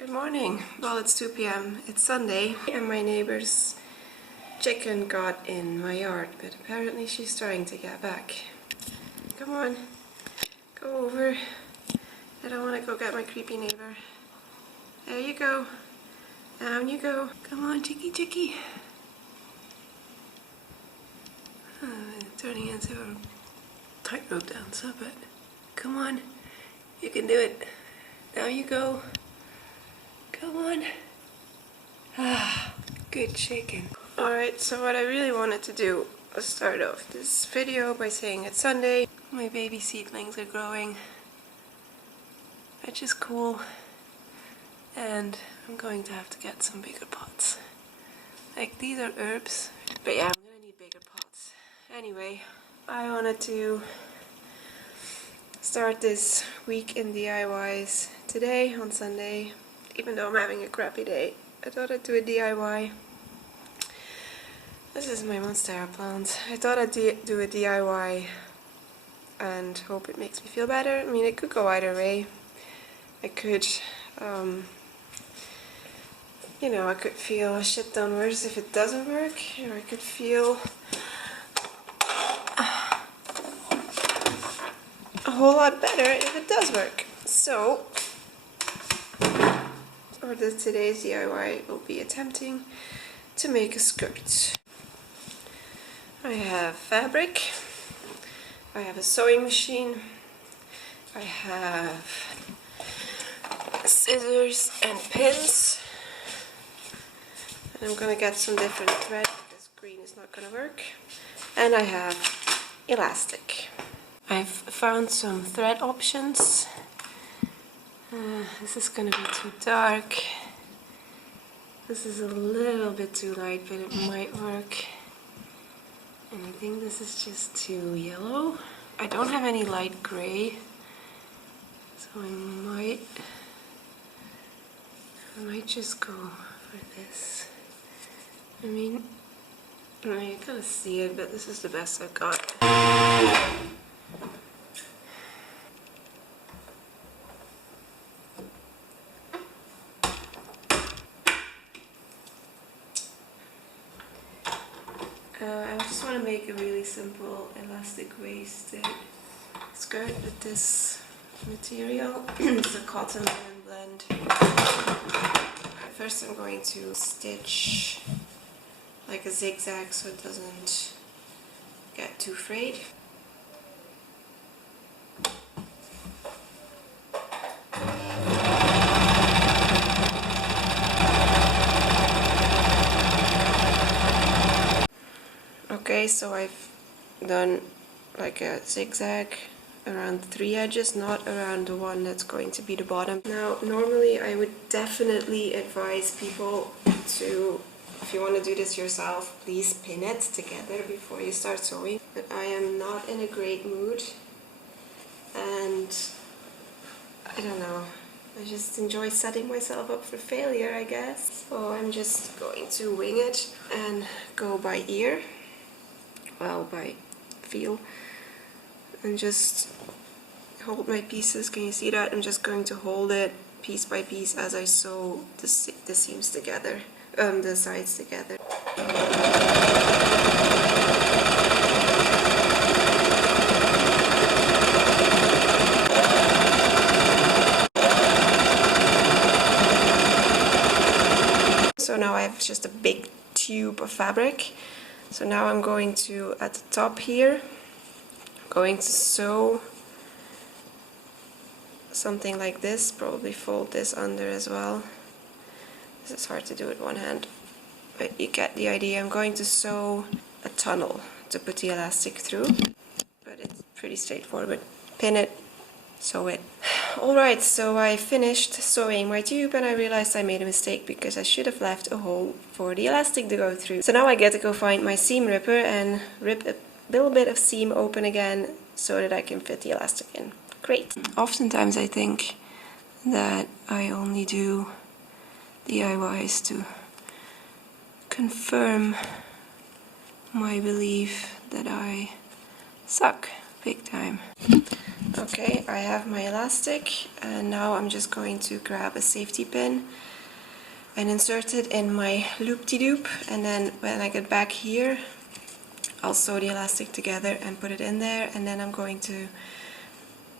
Good morning. Well, it's 2 p.m. It's Sunday and my neighbor's chicken got in my yard, but apparently she's trying to get back. Come on, go over. I don't want to go get my creepy neighbor. There you go. Down you go. Come on, chicky chicky. Turning into a tightrope dancer, but come on, you can do it. Down you go. Come on. Ah, good chicken. Alright, so what I really wanted to do was start off this video by saying it's Sunday. My baby seedlings are growing, which is cool. And I'm going to have to get some bigger pots. Like, these are herbs, but yeah, I'm gonna need bigger pots. Anyway, I wanted to start this week in DIYs today on Sunday. Even though I'm having a crappy day, I thought I'd do a DIY. This is my monstera plant. I thought I'd do a DIY and hope it makes me feel better. I mean, it could go either way. I could, you know, I could feel a shit ton worse if it doesn't work, or I could feel a whole lot better if it does work. So, today's DIY will be attempting to make a skirt. I have fabric, I have a sewing machine, I have scissors and pins, and I'm gonna get some different thread because green is not gonna work, and I have elastic. I've found some thread options. This is gonna be too dark. This is a little bit too light, but it might work. And I think this is just too yellow. I don't have any light gray, so I might just go for this. I mean, you can't see it, but this is the best I've got. I just want to make a really simple elastic waisted skirt with this material. It's a cotton linen blend. First I'm going to stitch like a zigzag so it doesn't get too frayed. Okay, so I've done like a zigzag around 3 edges, not around the one that's going to be the bottom. Now, normally I would definitely advise people to, if you want to do this yourself, please pin it together before you start sewing. But I am not in a great mood, and I don't know, I just enjoy setting myself up for failure, I guess. So I'm just going to wing it and go by ear. Well, by feel, and just hold my pieces. Can you see that? I'm just going to hold it piece by piece as I sew the seams together, the sides together. So now I have just a big tube of fabric. So now I'm going to, at the top here, going to sew something like this, probably fold this under as well. This is hard to do with one hand, but you get the idea. I'm going to sew a tunnel to put the elastic through, but it's pretty straightforward. Pin it, sew it. Alright, so I finished sewing my tube and I realized I made a mistake because I should have left a hole for the elastic to go through. So now I get to go find my seam ripper and rip a little bit of seam open again so that I can fit the elastic in. Great! Oftentimes I think that I only do DIYs to confirm my belief that I suck big time. Okay, I have my elastic, and now I'm just going to grab a safety pin and insert it in my loop-de-doop, and then when I get back here I'll sew the elastic together and put it in there, and then I'm going to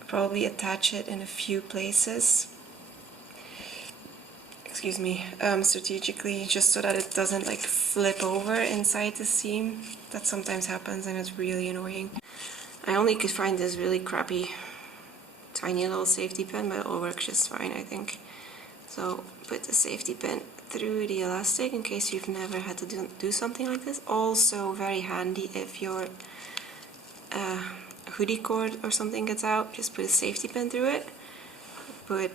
probably attach it in a few places, excuse me, strategically, just so that it doesn't like flip over inside the seam. That sometimes happens and it's really annoying. I only could find this really crappy tiny little safety pin, but it'll work just fine, I think. So put the safety pin through the elastic in case you've never had to do something like this. Also very handy if your hoodie cord or something gets out, just put a safety pin through it. Put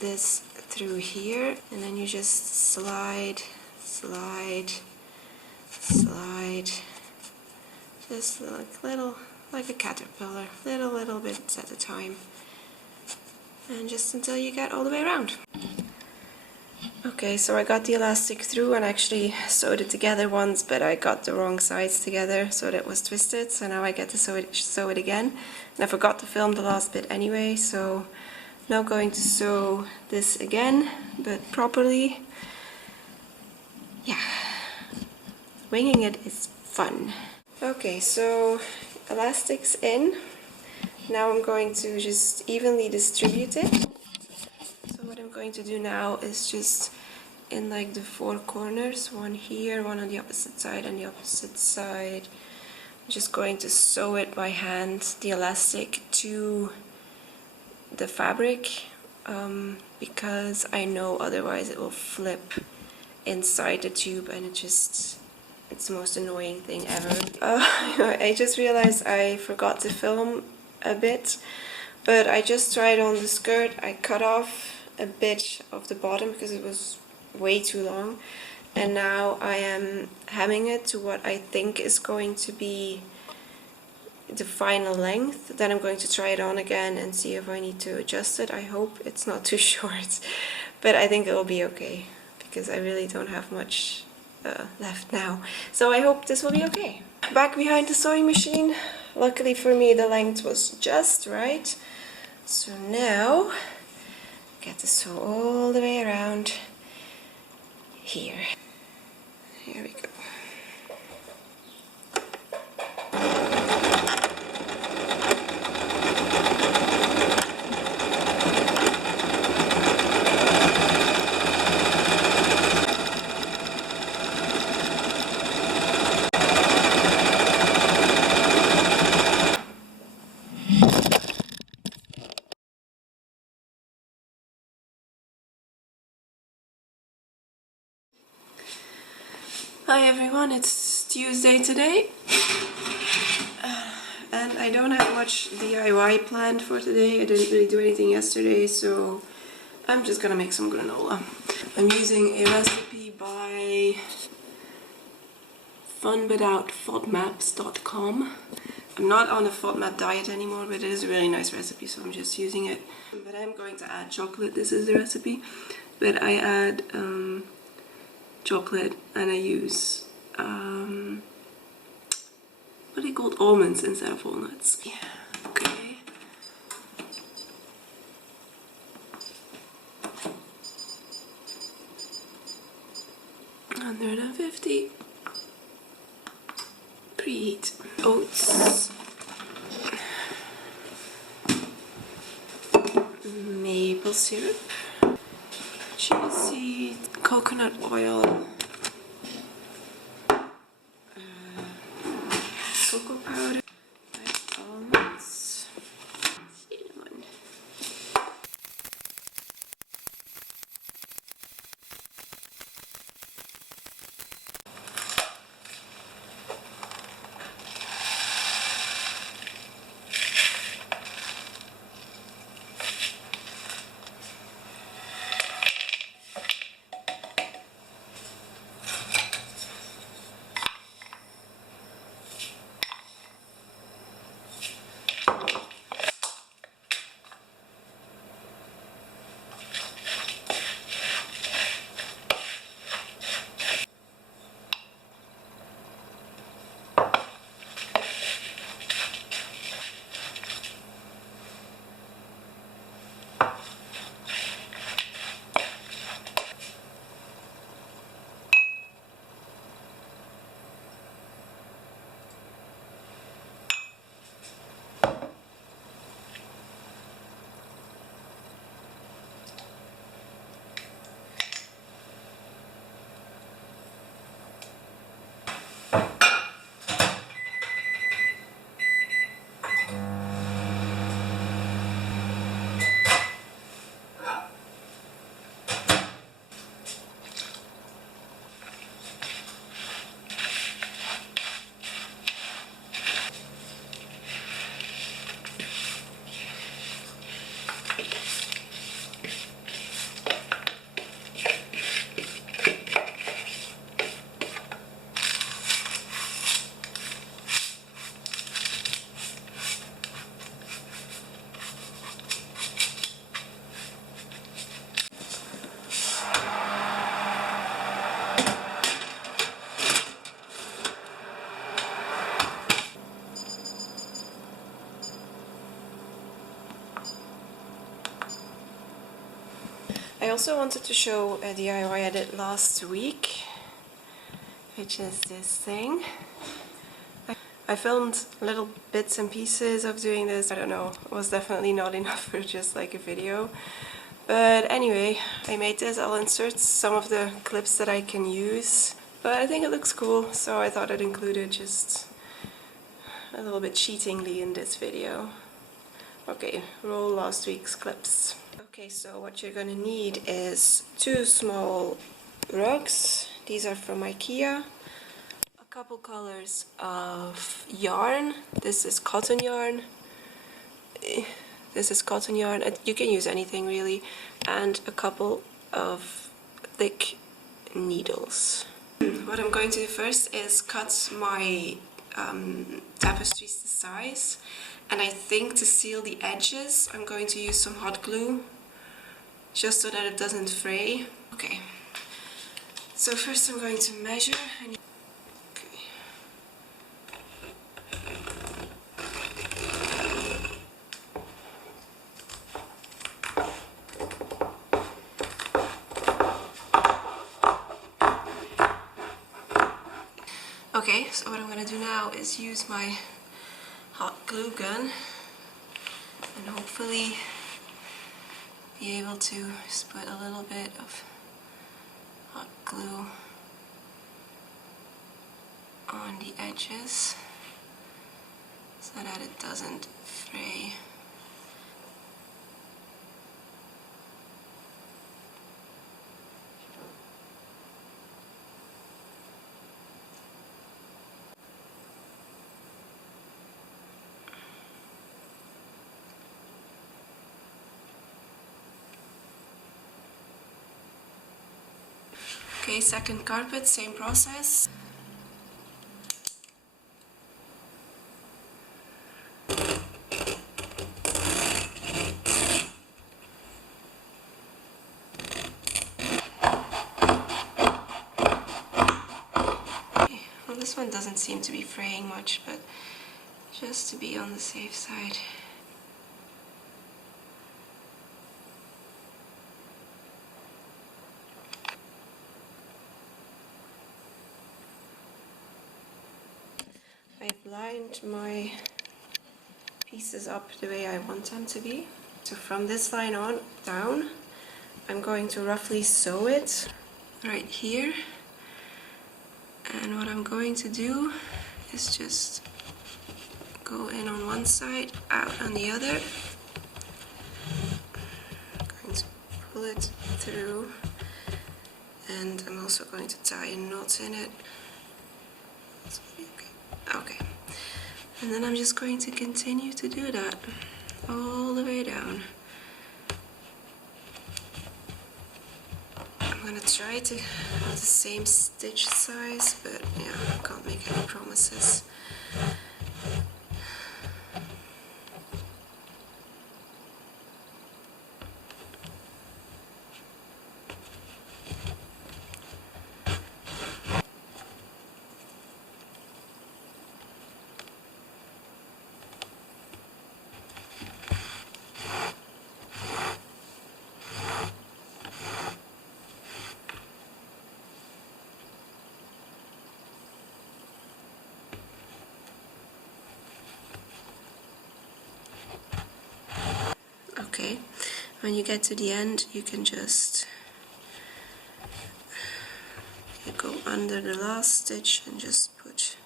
this through here, and then you just slide, slide, slide, just like a caterpillar, little bits at a time, and just until you get all the way around. Okay, so I got the elastic through and actually sewed it together once, but I got the wrong sides together, so that was twisted, so now I get to sew it again. And I forgot to film the last bit anyway, so now I'm going to sew this again, but properly. Yeah, winging it is fun. Okay, so elastic's in. Now I'm going to just evenly distribute it. So what I'm going to do now is just in like the four corners, one here, one on the opposite side and the opposite side. I'm just going to sew it by hand, the elastic to the fabric, because I know otherwise it will flip inside the tube, and it's the most annoying thing ever. I just realized I forgot to film a bit, but I just tried on the skirt. I cut off a bit of the bottom because it was way too long, and now I am hemming it to what I think is going to be the final length. Then I'm going to try it on again and see if I need to adjust it. I hope it's not too short, but I think it will be okay because I really don't have much left now. So I hope this will be okay. Back behind the sewing machine. Luckily for me the length was just right. So now I get to sew all the way around here. Here we go. Hi everyone, it's Tuesday today, and I don't have much DIY planned for today. I didn't really do anything yesterday, so I'm just gonna make some granola. I'm using a recipe by funwithoutfodmaps.com. I'm not on a FODMAP diet anymore, but it is a really nice recipe, so I'm just using it. But I'm going to add chocolate. This is the recipe, but I add chocolate, and I use what are they called? Almonds instead of walnuts. Yeah, okay. $150 preheat. Oats, maple syrup, chia seed, coconut oil, cocoa powder, almonds, cinnamon. I also wanted to show a DIY I did last week, which is this thing. I filmed little bits and pieces of doing this. I don't know, it was definitely not enough for just like a video. But anyway, I made this. I'll insert some of the clips that I can use. But I think it looks cool, so I thought I'd include it just a little bit cheatingly in this video. Okay, roll last week's clips. Okay, so what you're gonna need is 2 small rugs. These are from IKEA. A couple colors of yarn. This is cotton yarn. This is cotton yarn. You can use anything really. And a couple of thick needles. What I'm going to do first is cut my tapestries to size, and I think to seal the edges I'm going to use some hot glue just so that it doesn't fray. Okay, so first I'm going to measure. Okay, so what I'm going to do now is use my hot glue gun and hopefully be able to just put a little bit of hot glue on the edges so that it doesn't fray. Okay, second carpet, same process. Okay, well, this one doesn't seem to be fraying much, but just to be on the safe side. I've lined my pieces up the way I want them to be. So from this line on down, I'm going to roughly sew it right here. And what I'm going to do is just go in on one side, out on the other. I'm going to pull it through, and I'm also going to tie a knot in it. Okay, and then I'm just going to continue to do that all the way down. I'm gonna try to have the same stitch size, but yeah, I can't make any promises. Okay, when you get to the end, you can just go under the last stitch and just put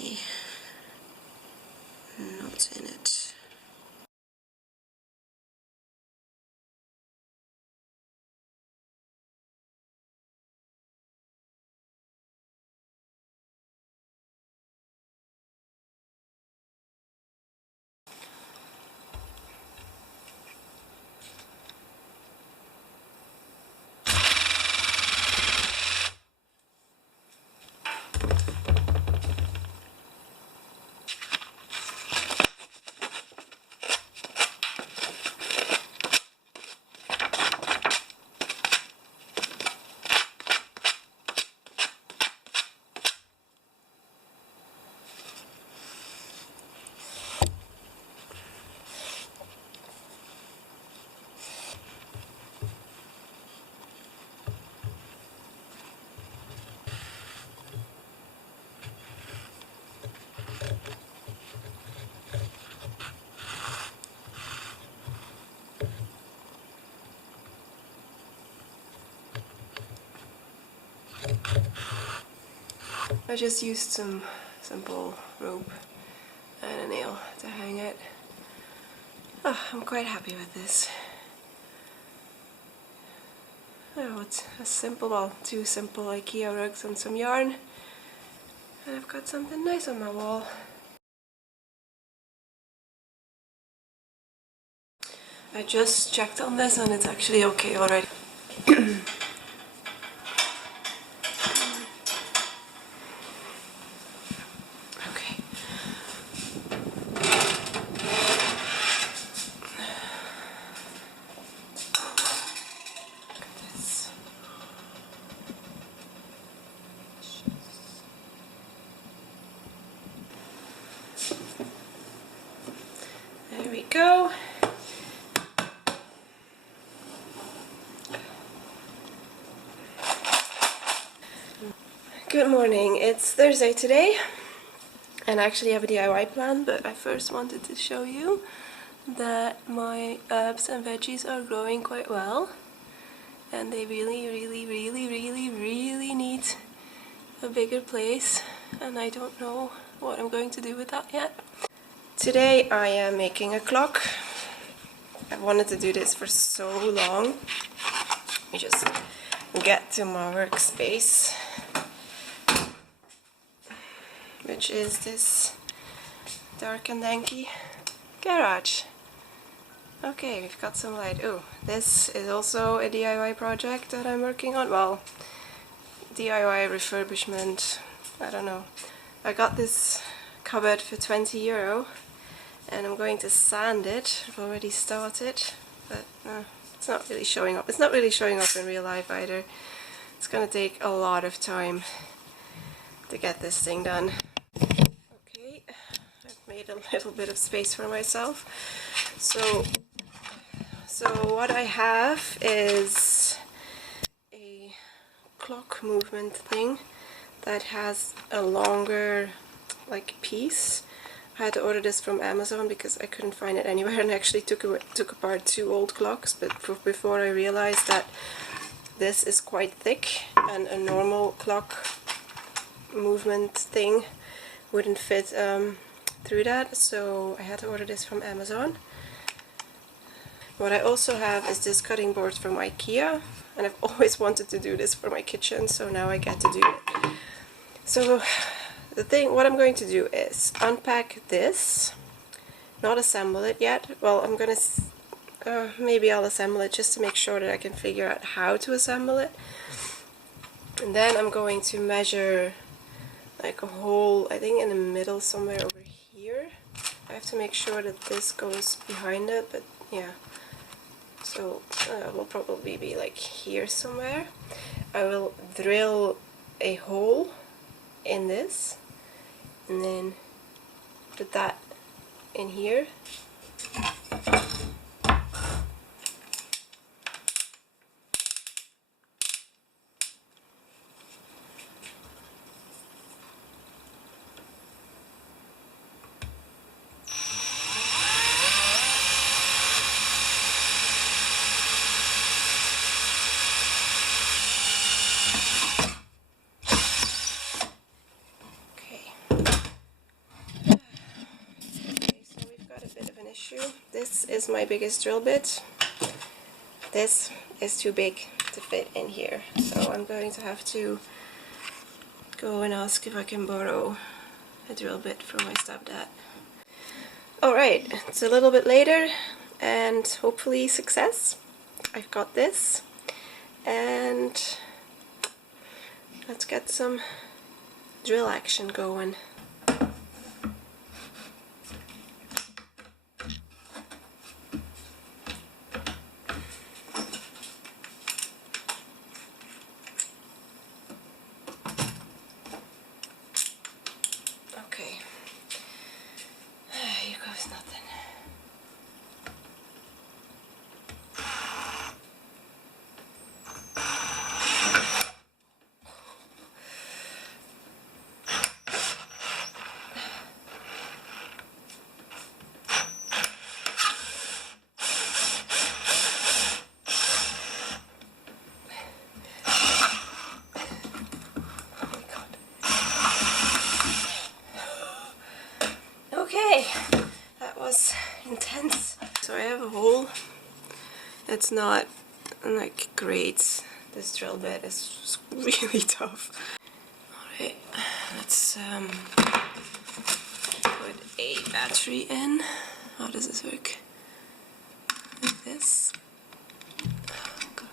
a knot in it. I just used some simple rope and a nail to hang it. Oh, I'm quite happy with this. Oh, it's a simple, well, two simple IKEA rugs and some yarn. And I've got something nice on my wall. I just checked on this and it's actually okay already. Okay. Look at this. There we go. Good morning, it's Thursday today and I actually have a DIY plan, but I first wanted to show you that my herbs and veggies are growing quite well and they really need a bigger place, and I don't know what I'm going to do with that yet. Today I am making a clock. I've wanted to do this for so long. Let me just get to my workspace, which is this dark and danky garage. Okay, we've got some light. Oh, this is also a DIY project that I'm working on. Well, DIY refurbishment, I don't know. I got this cupboard for €20 and I'm going to sand it. I've already started, but it's not really showing up. It's not really showing up in real life either. It's gonna take a lot of time to get this thing done. Okay, I've made a little bit of space for myself. So what I have is a clock movement thing that has a longer like piece. I had to order this from Amazon because I couldn't find it anywhere, and I actually took apart two old clocks, but before I realized that this is quite thick and a normal clock movement thing wouldn't fit through that, so I had to order this from Amazon. What I also have is this cutting board from IKEA, and I've always wanted to do this for my kitchen, so now I get to do it. So what I'm going to do is unpack this, not assemble it yet. Well, I'm gonna maybe I'll assemble it just to make sure that I can figure out how to assemble it, and then I'm going to measure like a hole, I think in the middle somewhere over here. I have to make sure that this goes behind it, but yeah. So it will probably be like here somewhere. I will drill a hole in this and then put that in here. This is my biggest drill bit. This is too big to fit in here, so I'm going to have to go and ask if I can borrow a drill bit from my stepdad. Alright, it's a little bit later and hopefully success. I've got this, and let's get some drill action going. Okay, here goes nothing. it's not like great. This drill bit is really tough. Alright, let's put a battery in. How does this work? Like this. Oh, God.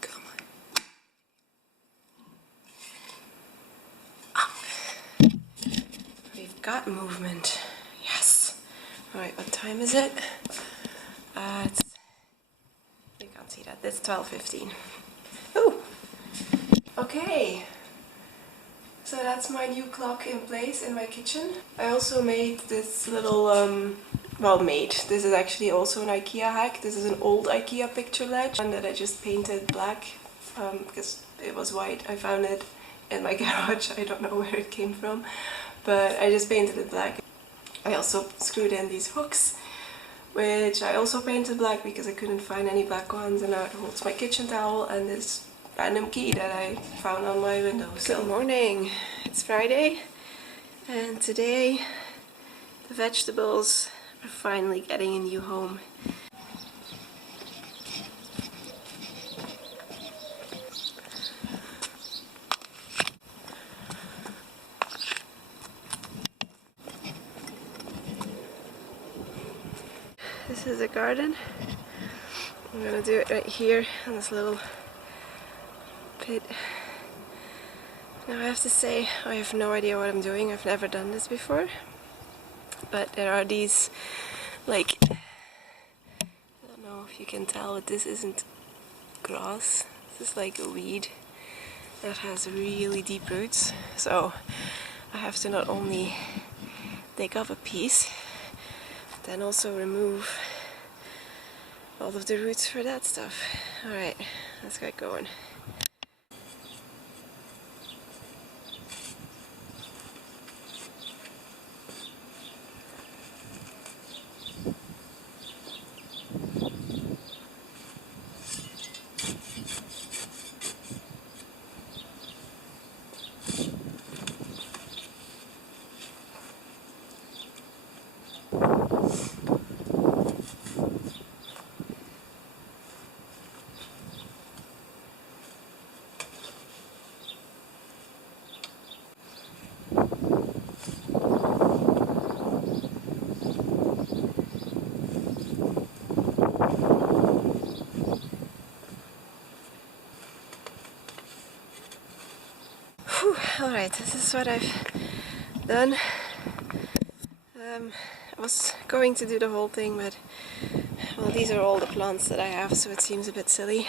Come on. Oh. We've got movement. Yes. Alright, what time is it? It's, you can't see that. It's 12:15. Oh! Okay. So that's my new clock in place in my kitchen. I also made this little, this is actually also an IKEA hack. This is an old IKEA picture ledge, one that I just painted black because it was white. I found it in my garage. I don't know where it came from, but I just painted it black. I also screwed in these hooks, which I also painted black because I couldn't find any black ones, and now it holds my kitchen towel and this random key that I found on my window. So. Good morning, it's Friday, and today the vegetables are finally getting a new home. This is a garden. I'm gonna do it right here in this little pit. Now I have to say, I have no idea what I'm doing. I've never done this before. But there are these, like, I don't know if you can tell, but this isn't grass. This is like a weed that has really deep roots. So I have to not only dig up a piece, but then also remove all of the roots for that stuff. Alright, let's get going. Alright, this is what I've done. I was going to do the whole thing, but well, these are all the plants that I have, so it seems a bit silly.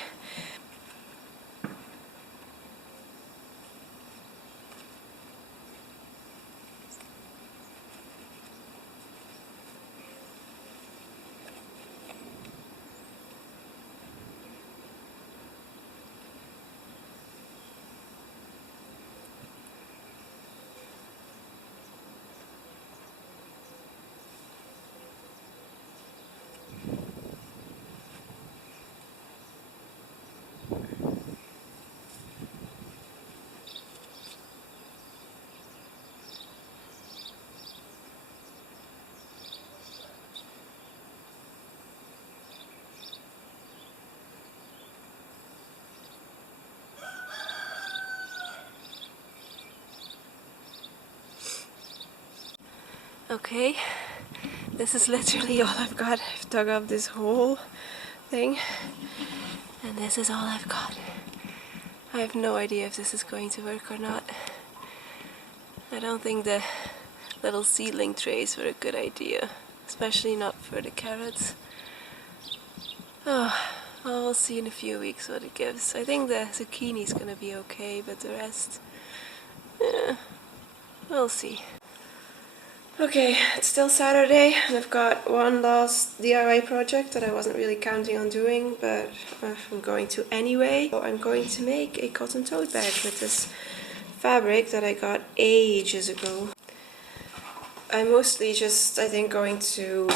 Okay, this is literally all I've got. I've dug up this whole thing, and this is all I've got. I have no idea if this is going to work or not. I don't think the little seedling trays were a good idea, especially not for the carrots. Oh, well, we'll see in a few weeks what it gives. I think the zucchini's gonna be okay, but the rest, we'll see. Okay, it's still Saturday, and I've got one last DIY project that I wasn't really counting on doing, but I'm going to anyway. So I'm going to make a cotton tote bag with this fabric that I got ages ago. I'm mostly just, I think, going to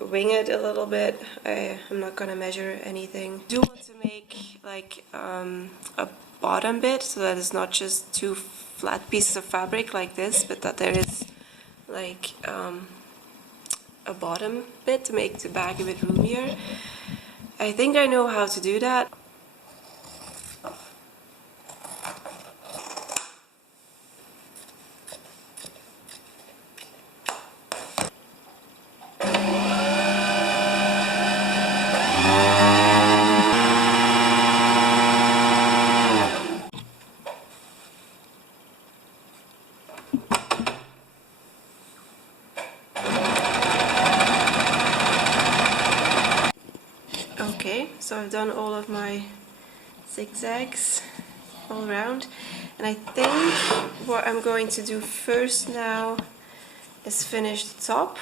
wing it a little bit. I'm not gonna measure anything. I do want to make like a bottom bit, so that it's not just two flat pieces of fabric like this, but that there is like a bottom bit to make the bag a bit roomier. I think I know how to do that. Okay, so I've done all of my zigzags all around, and I think what I'm going to do first now is finish the top.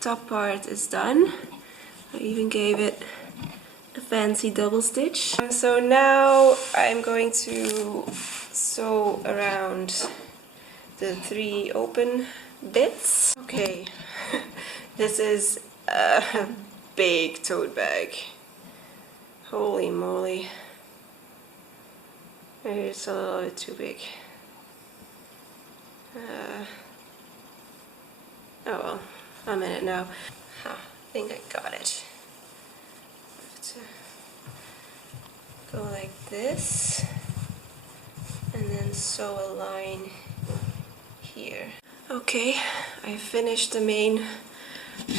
Top part is done. I even gave it a fancy double stitch. So now I'm going to sew around the 3 open bits. Okay, this is a big tote bag. Holy moly. It's a little bit too big. Oh well. I'm in it now. I think I got it. Have to go like this and then sew a line here. Okay, I finished the main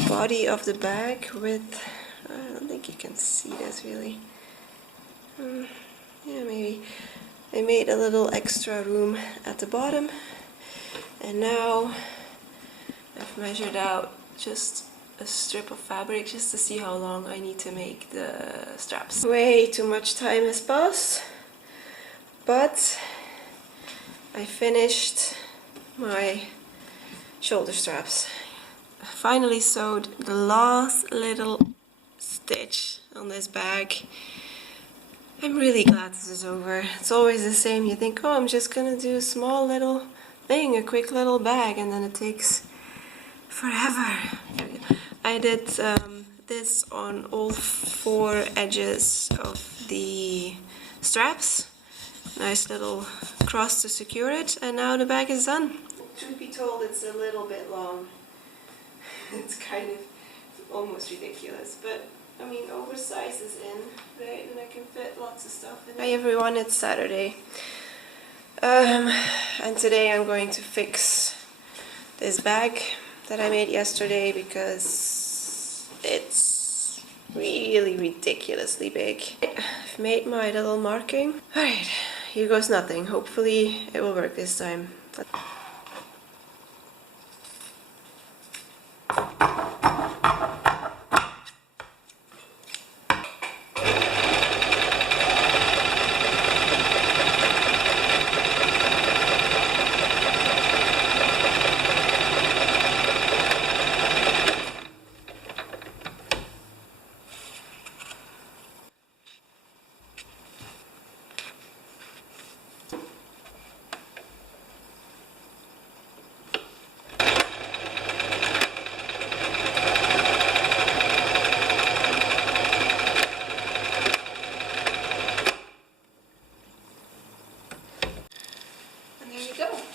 body of the bag with, I don't think you can see this really. Yeah, maybe. I made a little extra room at the bottom, and now I've measured out just a strip of fabric just to see how long I need to make the straps. Way too much time has passed, but I finished my shoulder straps. I finally sewed the last little stitch on this bag. I'm really glad this is over. It's always the same. You think, oh, I'm just gonna do a small little thing, a quick little bag, and then it takes forever. I did this on all 4 edges of the straps. Nice little cross to secure it, and now the bag is done. Truth be told, it's a little bit long. It's kind of almost ridiculous, but I mean, oversize is in, right? And I can fit lots of stuff in it. Hi everyone, it's Saturday. And today I'm going to fix this bag that I made yesterday because it's really ridiculously big. I've made my little marking. Alright, here goes nothing. Hopefully it will work this time. There we go.